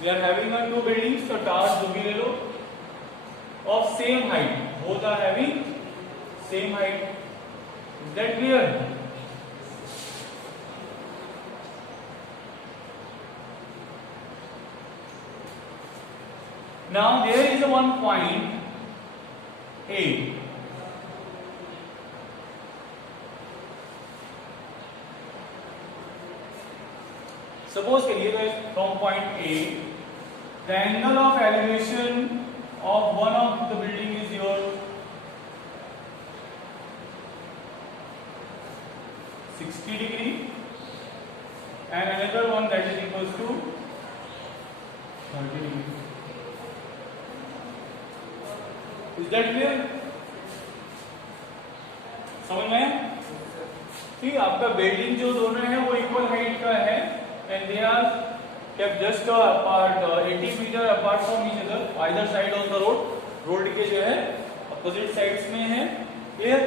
We are having a two buildings, so towers जो भी ले लो of same height. Both are having same height. Is that clear? Now there is a one point A. Suppose that from point A, the angle of elevation of one of the building is your 60 degree and another one that is equals to 30 degree. Is that clear? समझ में? ठीक, आपका building जो दोनों है वो equal height का है and they are kept just apart 80 meter apart from each other either side of the road. Road के जो है अपोजिट साइड्स में है. क्लियर?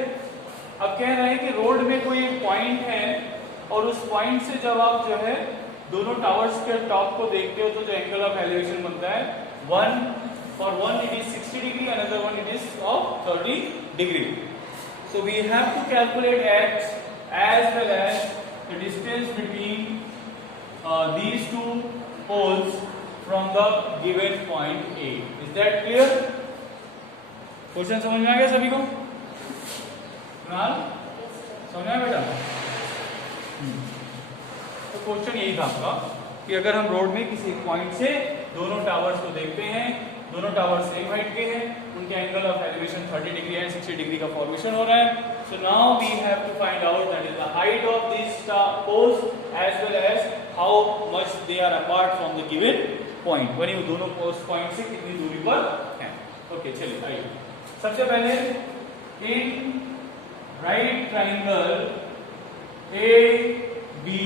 अब कह रहा है कि रोड में कोई एक पॉइंट है और उस पॉइंट से जब आप जो है दोनों टावर्स के टॉप को देखते हो तो जो एंगल ऑफ एलिवेशन बनता है for one it is 60 degree, another one it is of 30 degree. So we have to calculate x as well as the distance between these two poles from the given point A. Is that clear? Question समझ में आ गया सभी को? समझ में आया बेटा? तो क्वेश्चन यही था आपका कि अगर हम रोड में किसी पॉइंट से दोनों टावर्स को देखते हैं, दोनों टावर सेम हाइट के हैं, उनके angle of elevation 30 degree and 60 degree का फॉर्मेशन हो रहा है. So now we have to find out that is the height of this poles as well as how much they are apart from the given point. वही वो दोनों post point से कितनी दूरी पर हैं. ओके, चलिए आइए. सबसे पहले in right triangle ABE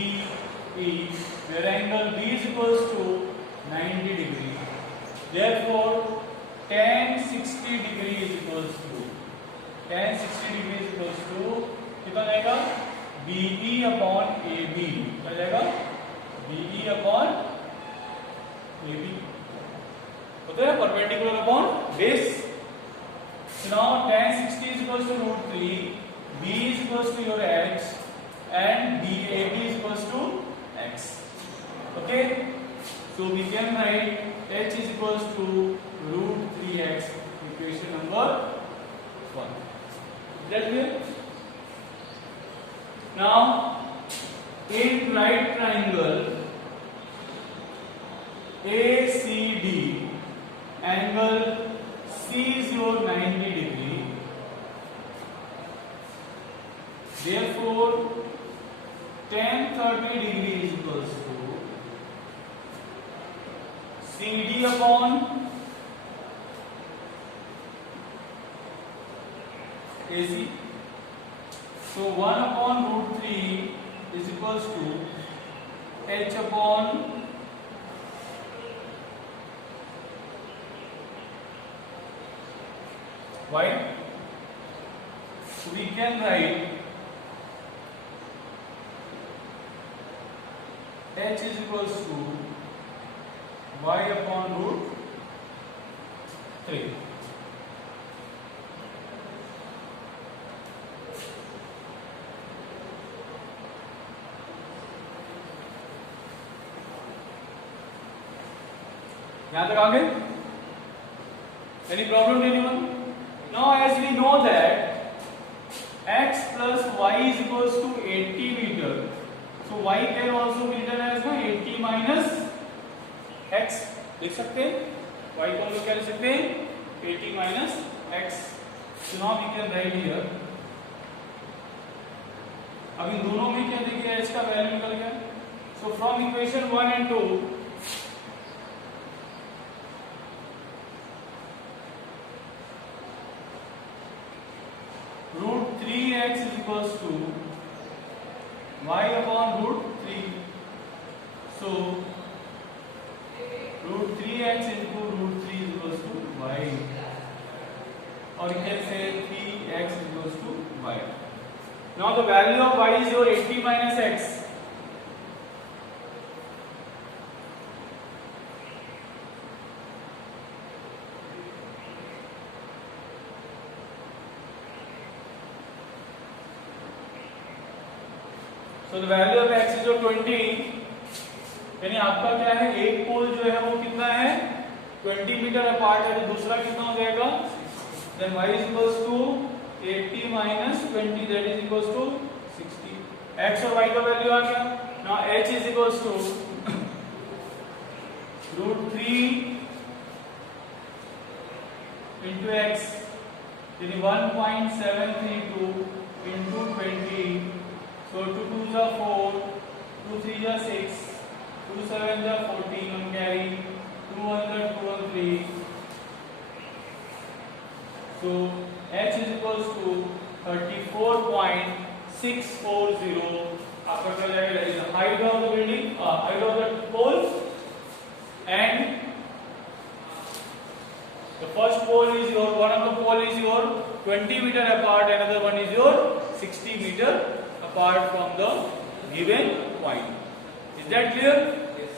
where angle B is equals to 90 degree. Therefore, tan 60 degree is equals to कितना जाएगा? BE upon AB. क्या जाएगा? BE upon AB. होता है perpendicular upon base. So now tan 60 is equals to √3. B is equals to your h and BAB is equals to x. Okay. So we can write h is equals to √3x, equation number 1. Is that clear? Now, in right triangle ACD, angle C is your 90 degree. Therefore, tan 30 degree is equals to CD upon AC. So 1 upon √3 is equals to h upon y. So we can write h is equals to y upon √3. यहां तक आ गए? Any problem to anyone? Now as we know that x plus y is equals to 80 meter, so y can also be written as 80 minus x. लिख सकते हैं y को हम लोग क्या लिख सकते हैं? 80 minus x. So now we can write here. अब इन दोनों में क्या देखिए h का वैल्यू निकल गया. So from equation 1 and 2 √3x is equals to y upon √3. So √3x into √3 is equals to y, or you can say 3x is equals to y. Now the value of y is your 80 minus x. So the value of x is 20, यानी आपका क्या है, एक पोल जो है वो कितना है 20 मीटर अपार्ट है, तो दूसरा कितना हो जाएगा, then y is equals to 80 minus 20, that is equals to 60. x और y का वैल्यू आ गया. Now h is equals to √3 into x, यानी 1.732 into 20. So 2 2s are 4, 2 3s are 6, 2 7s are 14 on carry, 2 1s are 2 and 3. So h is equals to 34.640. आपका क्या जाएगा, that is the height of the building, height of the pole, and the first pole is your, one of the pole is your 20 meter apart, another one is your 60 meter apart from the given point. Is that clear? Yes.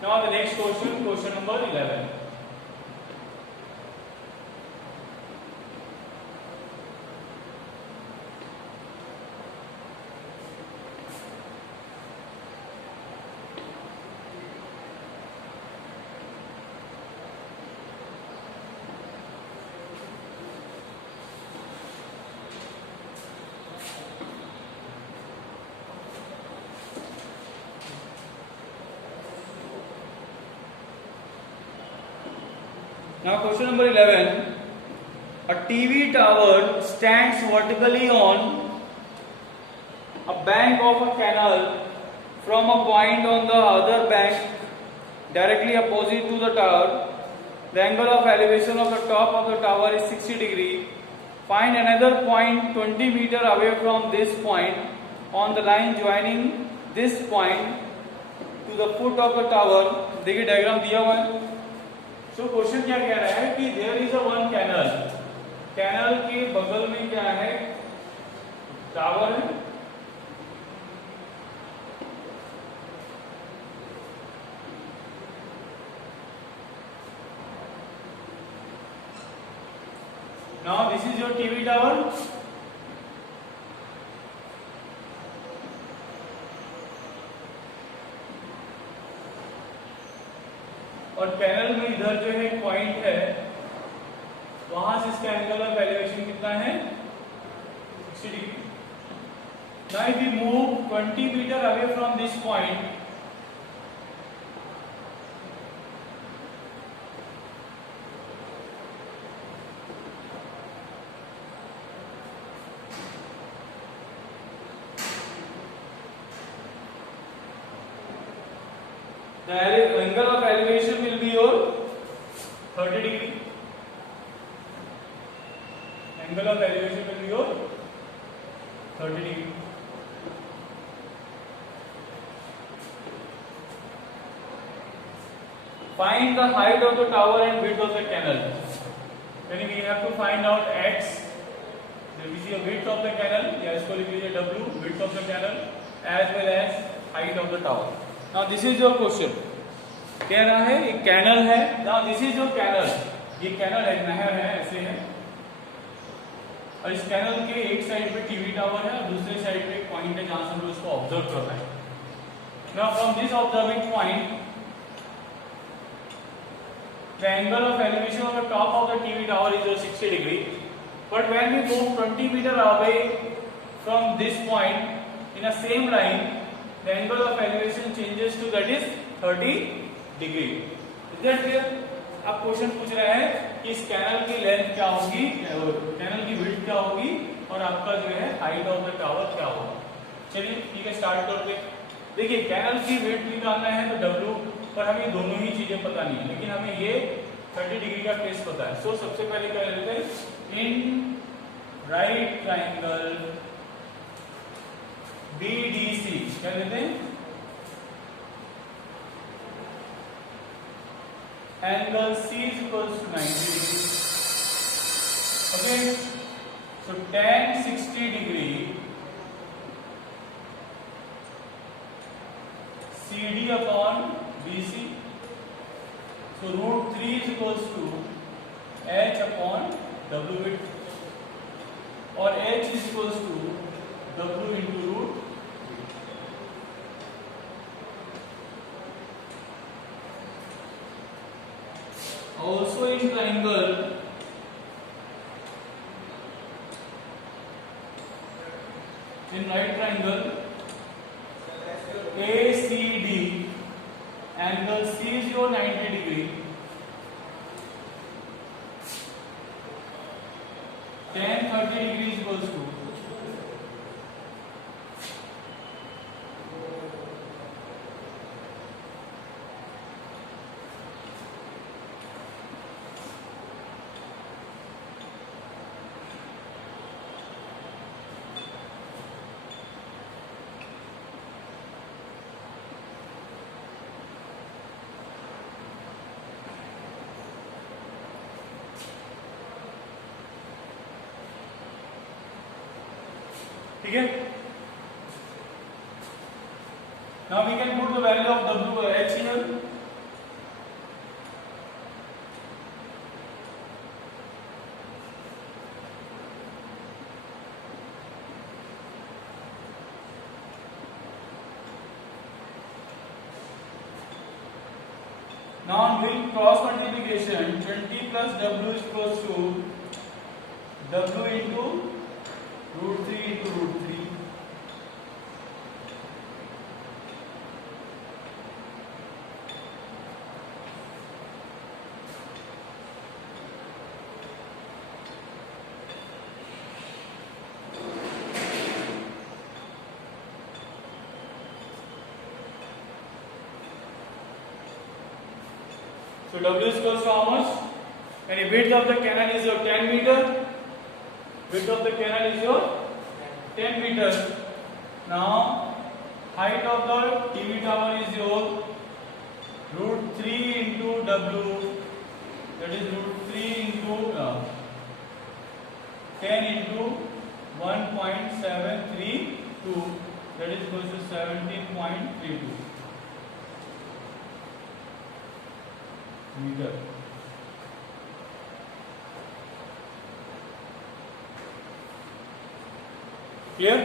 Now the next question, question number 11. Now question number 11. A TV tower stands vertically on a bank of a canal from a point on the other bank directly opposite to the tower. The angle of elevation of the top of the tower is 60 degree. Find another point 20 meter away from this point on the line joining this point to the foot of the tower. देखिए diagram दिया हुआ है. So question क्या कह रहा है कि there is a one canal. Canal के बगल में क्या है, टावर है. Now this is your TV tower. और पैनल में इधर जो है पॉइंट है, वहां से इसका एंगल ऑफ एलिवेशन कितना है 60 degree. Now if we move 20 meter away from this point, the angle of elevation will be your 30 degree. Angle of elevation will be your 30 degree. Find the height of the tower and width of the canal. Then we have to find out x. Then we see the width of the canal. Yeah, इसको लिख लीजिए w, width of the canal, as well as height of the tower. Now this is your question. कह रहा है एक canal है. Now this is your canal. ये canal है, नहर है, ऐसे है. और इस कैनल के एक साइड पे टीवी टावर है और दूसरे साइड पे एक पॉइंट है जहां से हम लोग इसको ऑब्जर्व कर रहे हैं. Now from this observing point, the angle of elevation of the top of the TV tower is 60 degree. But when we move 20 meter away from this point in a same line, the angle of elevation changes to that is 30 degree. Is that clear? अब question पूछ रहे हैं कि इस canal की length क्या होगी, canal की विड्थ क्या होगी और आपका जो है हाइट ऑफ द टावर क्या होगा. चलिए ठीक है, स्टार्ट करते हैं. देखिए कैनल की विड्थ निकालना है तो W, पर हमें दोनों ही चीजें पता नहीं है, लेकिन हमें ये 30 डिग्री का केस पता है। सो सबसे पहले क्या लेते हैं, इन राइट ट्राइंगल BDC क्या लेते हैं, angle C is equals to 90 degree. Okay, so tan 60 degree CD upon BC. So root 3 is equals to H upon W width, or H is equals to W into root. Also in triangle in right triangle ACD, angle C is your 90 degree, tan 30 degree is equals to ठीक है। Now we can put the value of WH here. Now on cross multiplication, 20 plus W is equals to W into root 3 into root 3. So W is equals to how much? And the width of the canal is your 10 meter. Width of the canal is your 10 meter. Now height of the TV tower is your root 3 into W, that is root 3 into 10 into 1.732, that is equals to 17.32 meter. Clear?